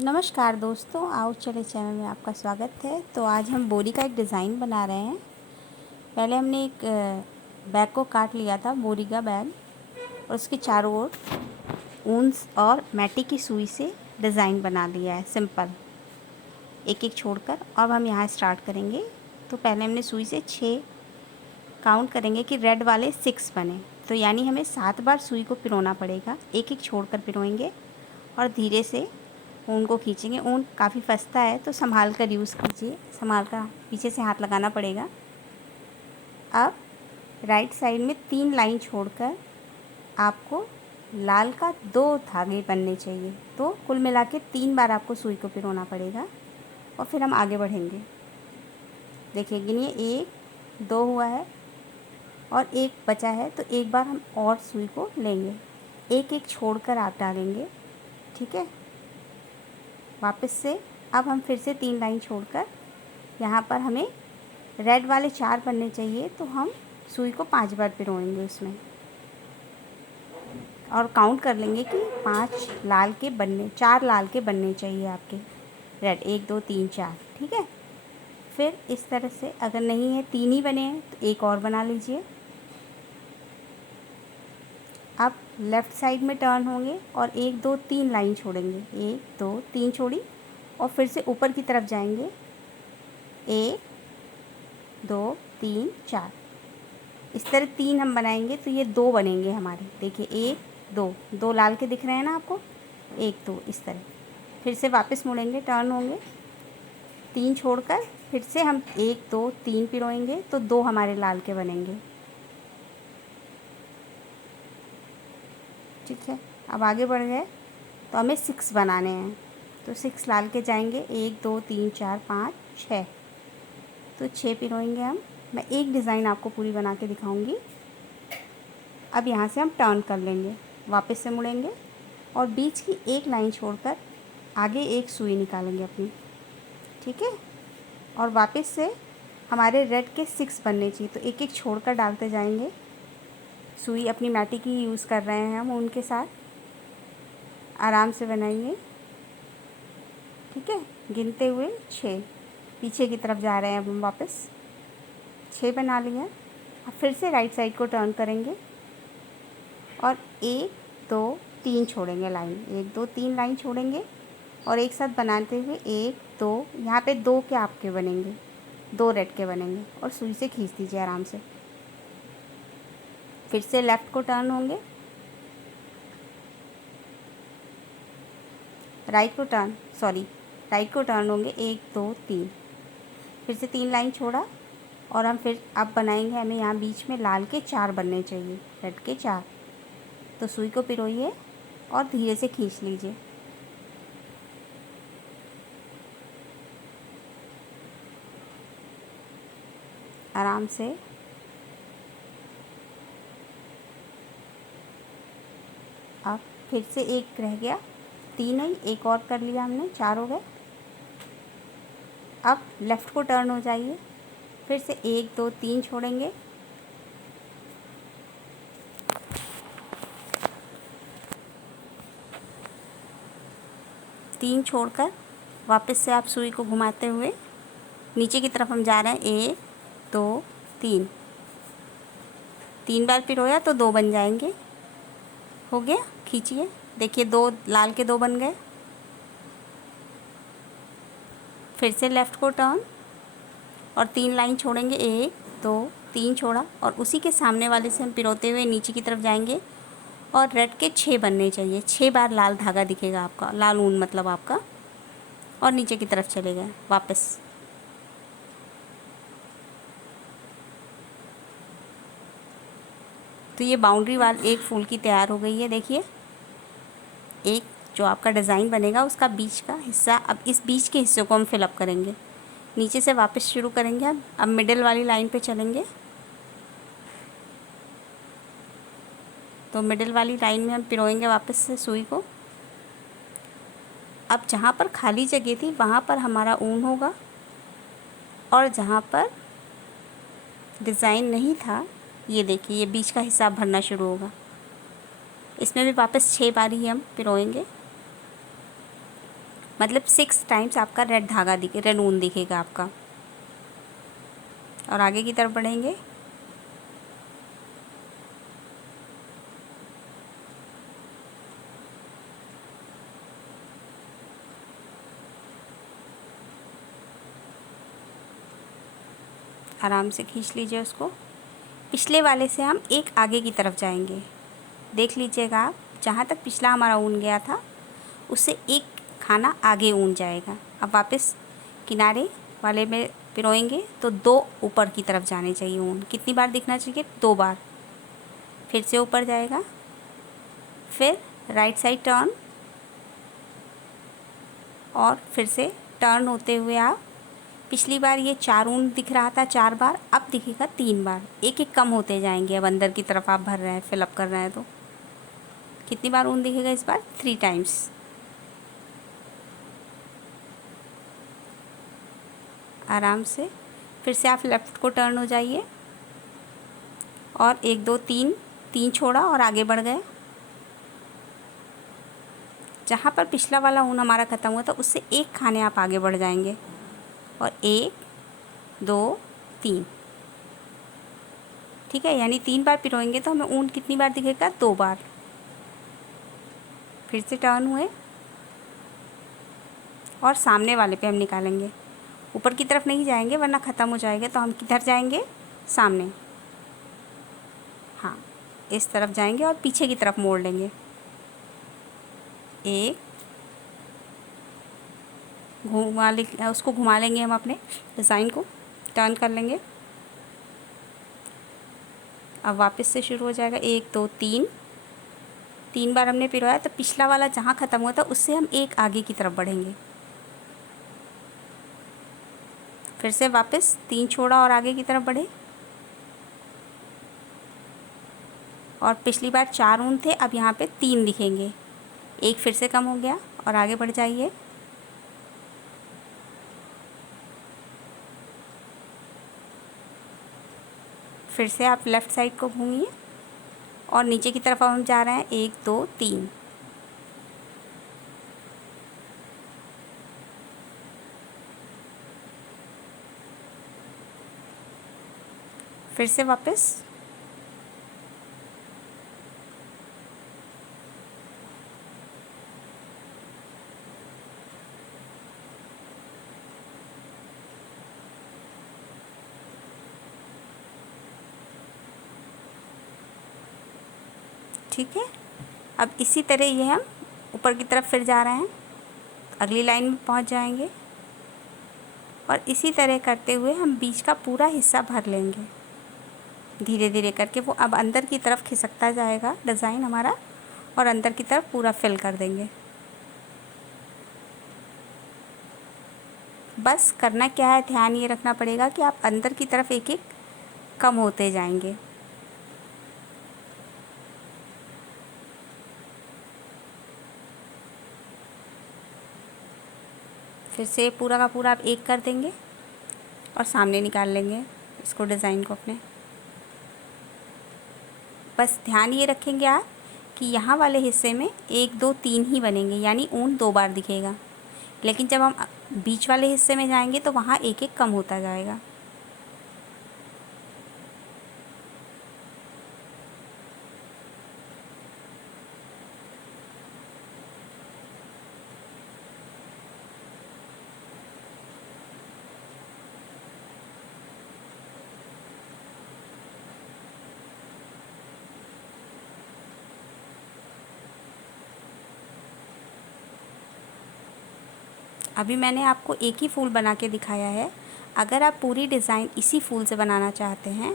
नमस्कार दोस्तों, आओ चले चैनल में आपका स्वागत है। तो आज हम बोरी का एक डिज़ाइन बना रहे हैं। पहले हमने एक बैग को काट लिया था, बोरी का बैग, और उसके चारों ओर ऊन और मैटी की सुई से डिज़ाइन बना लिया है, सिंपल एक एक छोड़कर। अब हम यहाँ स्टार्ट करेंगे। तो पहले हमने सुई से 6 काउंट करेंगे कि रेड वाले 6 बने, तो यानी हमें 7 बार सुई को पिरोना पड़ेगा, एक एक छोड़कर पिरोएंगे और धीरे से ऊन को खींचेंगे। ऊन काफ़ी फंसता है तो संभाल कर यूज़ कीजिए, संभाल कर पीछे से हाथ लगाना पड़ेगा। अब राइट साइड में 3 लाइन छोड़कर आपको लाल का 2 धागे बनने चाहिए, तो कुल मिला के 3 बार आपको सुई को पिरोना पड़ेगा और फिर हम आगे बढ़ेंगे। देखिए गिनिए, 1 2 हुआ है और 1 बचा है, तो एक बार हम और सुई को लेंगे, एक एक छोड़कर आप डालेंगे, ठीक है। वापस से अब हम फिर से 3 लाइन छोड़कर यहाँ पर हमें रेड वाले 4 बनने चाहिए, तो हम सुई को 5 बार पिरोएंगे उसमें और काउंट कर लेंगे कि 5 लाल के बनने, 4 लाल के बनने चाहिए आपके रेड, 1 2 3 4, ठीक है। फिर इस तरह से अगर नहीं है, 3 ही बने हैं, तो एक और बना लीजिए। अब लेफ़्ट साइड में टर्न होंगे और 1 2 3 लाइन छोड़ेंगे, 1 2 3 छोड़ी और फिर से ऊपर की तरफ जाएंगे, 1 2 3 4। इस तरह 3 हम बनाएंगे तो ये 2 बनेंगे हमारे। देखिए 1 2, 2 लाल के दिख रहे हैं ना आपको, 1 2 इस तरह। फिर से वापस मुड़ेंगे, टर्न होंगे, 3 छोड़कर फिर से हम 1 2 3 पिरोएंगे, तो 2 हमारे लाल के बनेंगे, ठीक है। अब आगे बढ़ गए तो हमें 6 बनाने हैं, तो 6 लाल के जाएंगे, 1 2 3 4 5 6, तो 6 पिरोएंगे हम। मैं एक डिज़ाइन आपको पूरी बना के दिखाऊंगी। अब यहाँ से हम टर्न कर लेंगे, वापस से मुड़ेंगे और बीच की एक लाइन छोड़कर आगे एक सुई निकालेंगे अपनी, ठीक है। और वापस से हमारे रेड के 6 बनने चाहिए, तो एक एक छोड़कर डालते जाएंगे। सुई अपनी मैटी की यूज़ कर रहे हैं हम, उनके साथ आराम से बनाइए, ठीक है। गिनते हुए 6 पीछे की तरफ जा रहे हैं अब हम वापस। 6 बना लिया। अब फिर से राइट साइड को टर्न करेंगे और 1 2 3 छोड़ेंगे लाइन, 1 2 3 लाइन छोड़ेंगे और एक साथ बनाते हुए 1 2, यहाँ पे 2 के आपके बनेंगे, 2 रेड के बनेंगे और सुई से खींच दीजिए आराम से। फिर से लेफ़्ट को टर्न होंगे, राइट को टर्न होंगे, 1 2 3, फिर से 3 लाइन छोड़ा और हम फिर अब बनाएंगे, हमें यहाँ बीच में लाल के 4 बनने चाहिए, रेड के 4, तो सुई को पिरोइए और धीरे से खींच लीजिए। आराम से अब फिर से एक रह गया, 3 ही, एक और कर लिया हमने, 4 हो गए। अब लेफ़्ट को टर्न हो जाइए, फिर से 1 2 3 छोड़ेंगे, तीन छोड़कर वापस से आप सुई को घुमाते हुए नीचे की तरफ हम जा रहे हैं, 1 2 3, 3 बार पिरोया तो 2 बन जाएंगे, हो गया। खींचिए, देखिए 2 लाल के 2 बन गए। फिर से लेफ़्ट को टर्न और 3 लाइन छोड़ेंगे, 1 2 3 छोड़ा और उसी के सामने वाले से हम पिरोते हुए नीचे की तरफ जाएंगे और रेड के 6 बनने चाहिए, 6 बार लाल धागा दिखेगा आपका, लाल ऊन मतलब आपका, और नीचे की तरफ चले गए वापस। तो ये बाउंड्री वाल एक फूल की तैयार हो गई है। देखिए, एक जो आपका डिज़ाइन बनेगा उसका बीच का हिस्सा, अब इस बीच के हिस्से को हम फिलअप करेंगे, नीचे से वापस शुरू करेंगे। अब मिडिल वाली लाइन पे चलेंगे, तो मिडिल वाली लाइन में हम पिरोएंगे वापस से सुई को। अब जहाँ पर खाली जगह थी वहाँ पर हमारा ऊन होगा और जहाँ पर डिज़ाइन नहीं था, ये देखिए, ये बीच का हिस्सा भरना शुरू होगा। इसमें भी वापस 6 बार ही हम पिरोएंगे मतलब 6 टाइम्स आपका रेड धागा दिखे, रेड ऊन दिखेगा आपका। और आगे की तरफ बढ़ेंगे। आराम से खींच लीजिए उसको। पिछले वाले से हम एक आगे की तरफ जाएंगे। देख लीजिएगा आप, जहाँ तक पिछला हमारा ऊन गया था उससे एक खाना आगे ऊन जाएगा। अब वापस किनारे वाले में पिरोएंगे तो 2 ऊपर की तरफ जाने चाहिए ऊन। कितनी बार दिखना चाहिए? 2 बार। फिर से ऊपर जाएगा, फिर राइट साइड टर्न, और फिर से टर्न होते हुए आप, पिछली बार ये 4 ऊन दिख रहा था 4 बार, अब दिखेगा 3 बार। एक एक कम होते जाएंगे। अब अंदर की तरफ आप भर रहे हैं, फिलअप कर रहे हैं तो कितनी बार ऊन दिखेगा इस बार? 3 टाइम्स। आराम से फिर से आप लेफ़्ट को टर्न हो जाइए और 1 2 3 3 छोड़ा और आगे बढ़ गए। जहाँ पर पिछला वाला ऊन हमारा ख़त्म हुआ था उससे एक खाने आप आगे बढ़ जाएंगे और 1 2 3। ठीक है, यानी 3 बार पिरोएंगे तो हमें ऊन कितनी बार दिखेगा? 2 बार। फिर से टर्न हुए और सामने वाले पे हम निकालेंगे। ऊपर की तरफ नहीं जाएंगे वरना ख़त्म हो जाएगा। तो हम किधर जाएंगे? सामने। हाँ, इस तरफ जाएंगे और पीछे की तरफ मोड़ लेंगे। एक उसको घुमा लेंगे हम अपने डिज़ाइन को, टर्न कर लेंगे। अब वापस से शुरू हो जाएगा। 1 2 3 3 बार हमने पिरोया तो पिछला वाला जहाँ ख़त्म हुआ था उससे हम एक आगे की तरफ बढ़ेंगे। फिर से वापस 3 छोड़ा और आगे की तरफ बढ़े। और पिछली बार 4 ऊन थे, अब यहाँ पे 3 दिखेंगे। एक फिर से कम हो गया और आगे बढ़ जाइए। फिर से आप लेफ़्ट साइड को घूमिए और नीचे की तरफ हम जा रहे हैं। 1 2 3। फिर से वापस। ठीक है, अब इसी तरह ये हम ऊपर की तरफ फिर जा रहे हैं, अगली लाइन में पहुंच जाएंगे और इसी तरह करते हुए हम बीच का पूरा हिस्सा भर लेंगे। धीरे धीरे करके वो अब अंदर की तरफ खिसकता जाएगा डिज़ाइन हमारा और अंदर की तरफ पूरा फिल कर देंगे। बस करना क्या है, ध्यान ये रखना पड़ेगा कि आप अंदर की तरफ एक एक कम होते जाएंगे। फिर से पूरा का पूरा आप एक कर देंगे और सामने निकाल लेंगे इसको, डिज़ाइन को अपने। बस ध्यान ये रखेंगे आप कि यहाँ वाले हिस्से में 1 2 3 ही बनेंगे, यानी ऊन 2 बार दिखेगा। लेकिन जब हम बीच वाले हिस्से में जाएंगे तो वहाँ एक एक कम होता जाएगा। अभी मैंने आपको एक ही फूल बना के दिखाया है। अगर आप पूरी डिज़ाइन इसी फूल से बनाना चाहते हैं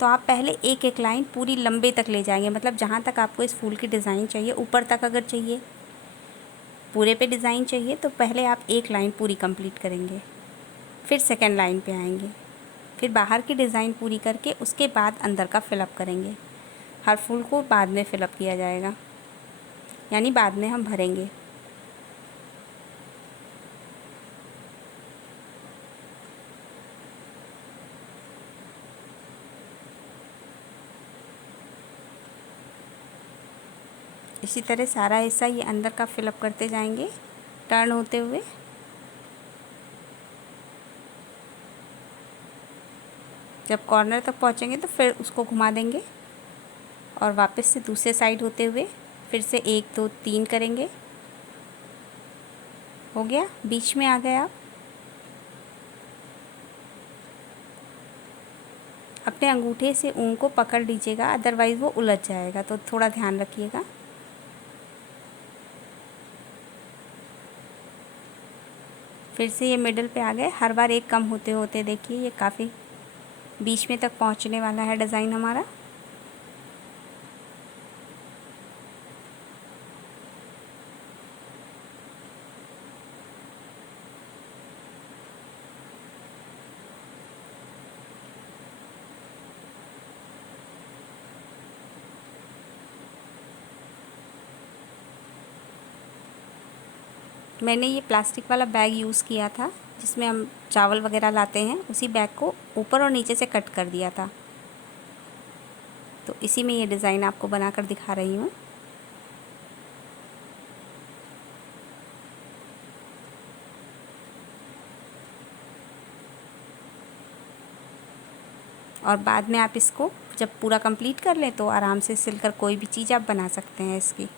तो आप पहले एक एक लाइन पूरी लंबे तक ले जाएंगे, मतलब जहाँ तक आपको इस फूल की डिज़ाइन चाहिए, ऊपर तक अगर चाहिए, पूरे पे डिज़ाइन चाहिए, तो पहले आप एक लाइन पूरी कंप्लीट करेंगे। फिर सेकेंड लाइन पे आएंगे, फिर बाहर की डिज़ाइन पूरी करके उसके बाद अंदर का फिलअप करेंगे। हर फूल को बाद में फिलअप किया जाएगा, यानी बाद में हम भरेंगे। इसी तरह सारा हिस्सा ये अंदर का फिलअप करते जाएंगे, टर्न होते हुए। जब कॉर्नर तक पहुँचेंगे तो फिर उसको घुमा देंगे और वापस से दूसरे साइड होते हुए फिर से 1 2 3 करेंगे। हो गया, बीच में आ गए आप। अपने अंगूठे से ऊन को पकड़ लीजिएगा, अदरवाइज़ वो उलझ जाएगा, तो थोड़ा ध्यान रखिएगा। फिर से ये मिडल पे आ गए। हर बार एक कम होते होते देखिए ये काफ़ी बीच में तक पहुंचने वाला है डिज़ाइन हमारा। मैंने ये प्लास्टिक वाला बैग यूज़ किया था जिसमें हम चावल वगैरह लाते हैं, उसी बैग को ऊपर और नीचे से कट कर दिया था। तो इसी में ये डिज़ाइन आपको बनाकर दिखा रही हूँ। और बाद में आप इसको जब पूरा कंप्लीट कर लें तो आराम से सिलकर कोई भी चीज़ आप बना सकते हैं इसकी।